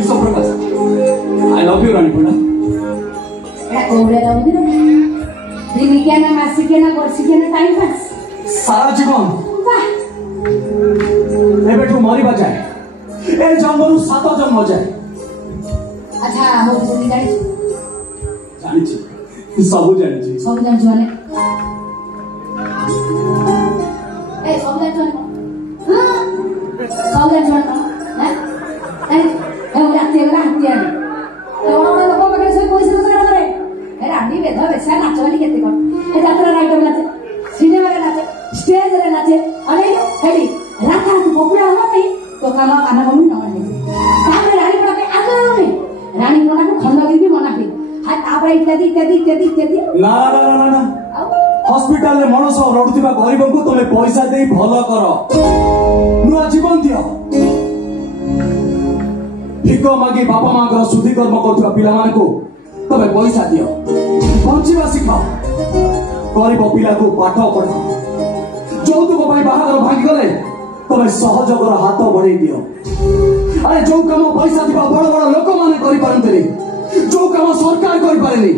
विश्व प्रकाश I love you रानी पंडा एटा कोबरे दउदी रे दिनिकिया ना मासिकिया ना वर्षिकिया ना टाइम पास सारा जीवन वाह एबेठू मरिबा जाए ए जन्मरू 7 जन्म जाए अच्छा हो सुनी जाई जानी छी सब जानी छी सब जान जने ए सब जान जने हां सब जान जने हैं ए राती तो हम लोग पकड़ से पैसा तो करे ए रानी बेधा बेसा नाचवानी केते कोन ए जात्रा नाइट नाचे सिनेमा रे नाचे स्टेज रे नाचे अरे हेडी राता तू पपुला हो नहीं तो काना काना बनु न नहीं तारे रानी पड़ा पे आगे नहीं रानी पड़ा को खंडगिरी भी मना की हां तापरे इत्यादि ना हॉस्पिटल रे मनस रडुतिबा गरीब को तमे पैसा देई भलो करो नुआ जीवन दियो भिको मागी बापा मां घर सुधी कर्म करथुवा पिला मान को तमे पैसा दियो बंचिबा सिखाओ गरीब पिला को पाठ पढ़ाओ যৌতুক পাই বাহাঘর ভাঙি গলে তবে সহযোগর হাত বড়াই দিও আরে जो কাম পয়সা দিবা বড় বড় লোক মানে করি পারন্তেনি जो কাম সরকার করি পারেনি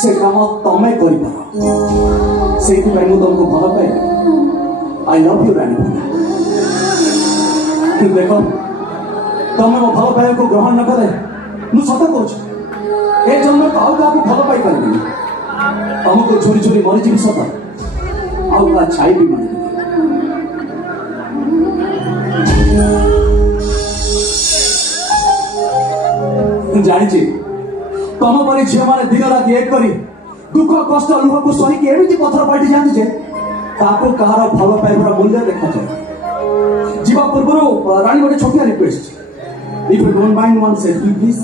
সে কাম তমে করি পারো সেইটি পাই মু তোমাকে ভালো পাই আই লাভ ইউ রানী দেখো তুমি মো ভালো পাইବାକୁ গ্রহণ ন করে মু সত কହୁଛି ଏ ଜନ୍ମ ଆଉ କାହାକୁ ଭଲ ପାଇ ପାରିବିନି ତମକୁ ଝୁରି ଝୁରି ମରିଯିବି ସତ ଆଉ କା ଛାଇ ବି ମନେ ଜାଣିଛି ତମ ପରି ଝିଅ ମାନେ ଦିନ ରାତି ଏକ କରି ଦୁଃଖ କଷ୍ଟ ଲୁହକୁ ସହିକି ଏମିତି ପଥର ପାଲଟି ଯାଆନ୍ତି ଯେ ତାକୁ କାହାର ଭଲ ପାଇବାର ମୂଲ୍ୟ ଦେଖାଯାଏ ଯିବା ପୂର୍ବରୁ ରାଣୀ ଗୋଟେ ଛୋଟିଆ request if you don't mind one selfie please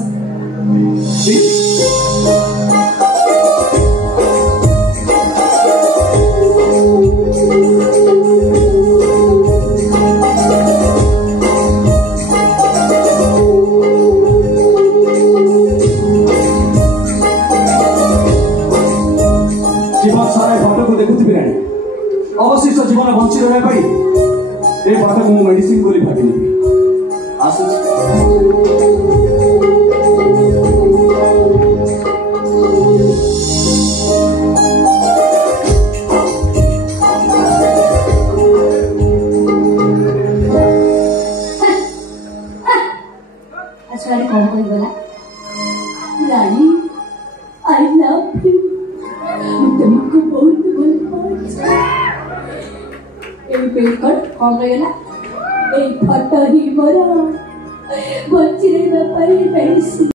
जीवन सारा फोटो को देखुथिबि रानी अवशिष्ट जीवन बंची रहे भाई ए फोटो को मेडिसिन बोली भाबिनी आसु अच्छा कौन कोई बोला रानी आई लव यू तुमको बहुत कौन कहला ए फटो ही मोर बच्ची रे बापा रे